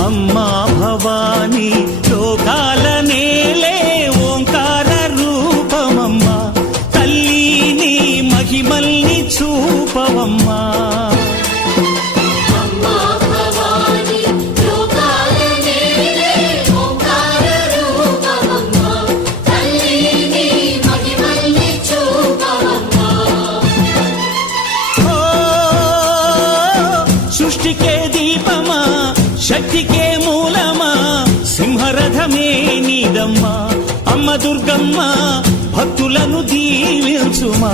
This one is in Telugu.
అమ్మా భవానీ లోకాల నేలే ఓంకార రూపమమ్మా తల్లి నీ మహిమల్ని చూపవమ్మా సృష్టికే దీపమా శక్తికే మూలమా సింహరథమే నీదమ్మా అమ్మ దుర్గమ్మ భక్తులను దీవించుమా